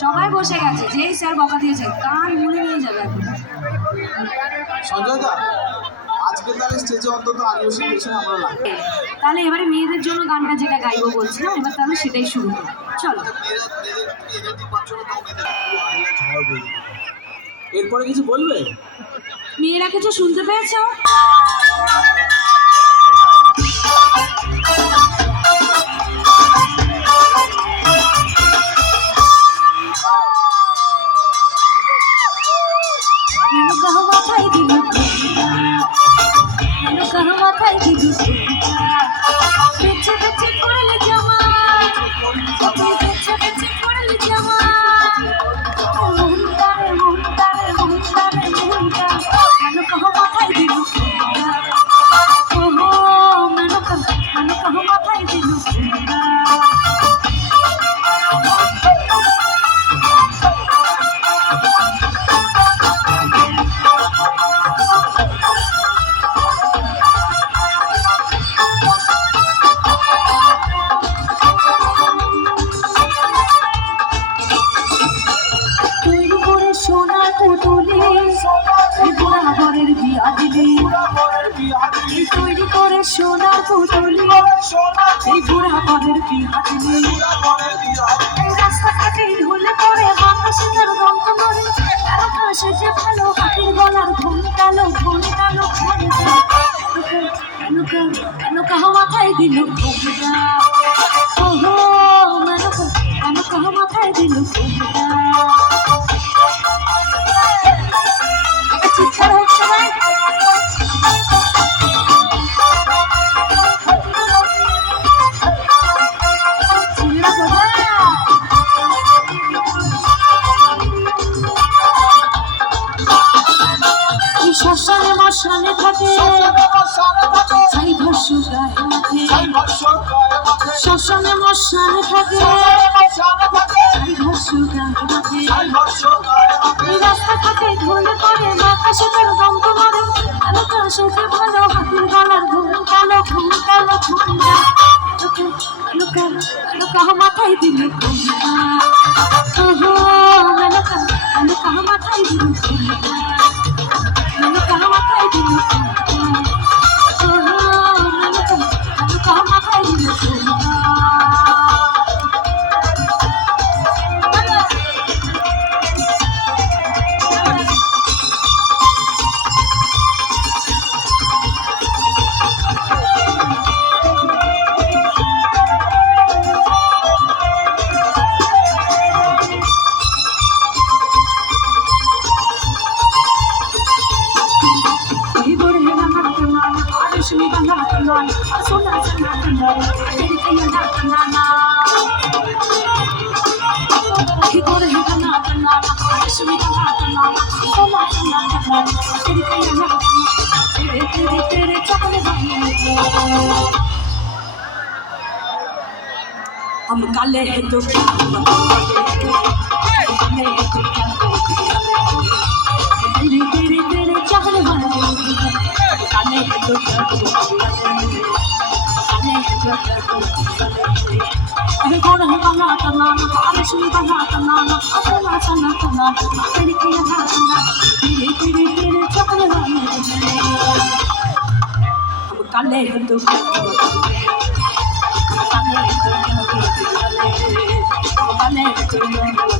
সবাই বসে গেছে, যেই স্যার বকা দিয়েছে কান মুড়ে নিয়ে যাবে। সঞ্জয় দা, আজকে তাহলে স্টেজে অন্তত আদিবাসী পেছনে আমরা লাগবে। তাহলে এবারে মেয়েদের জন্য গানটা যেটা গাইবো বলছিলাম, এবার তাহলে সেটাই শুরু করো। চলো। এরপরে কিছু বলবে? মেয়েরা কিছু শুনতে পেয়েছো? মাথায় দিল মাথায় দিল বেছে বেছে করলে জামা, বেছে বেছে করলে জামা, মুন্ডারে মুন্ডারে মুন্ডারে মুন্ডা মেনু কহ মাথায় দিল ওহো মেনু কহ মাথায় দিল তৈরি করে সোনার পুতুলি এই বুড়া পরের বিয়া দিলি, রাস্তাঘাটে ঢুলে পড়ে বাতাসে তার গন্ধ মরে, আকাশে যে ভালো হাতির গলার ঘুম কালো ঘুম কালো কেন কাহ মাথায় দিল ওহো কেন কাহ মাথায় দিল চিৎকার হোক সবাই। শ্মশানে মশানে থাকে ছাই ভস্য গায়ে মাঠে, শ্মশানে মশানে থাকে ছাই ভস্য গায়ে মাঠে, রাস্তাঘাটে ঢলে পড়ে বাতাসে তার গন্ধ মরে, আকাশে যে ভালো হাতির গলার ঘুম কালো ঘুম কালো ঘুম কাহ মাথায় দিল ওহো কাহ মাথায় দিল हम काले हैं तो तेरे चाहने वाले काले हैं तो अरे कौन है काला काला अरे सुन काला काला काला सना काला तेरे के यहाँ सना तेरे चाहने वाले हम काले हैं तो काले हैं तो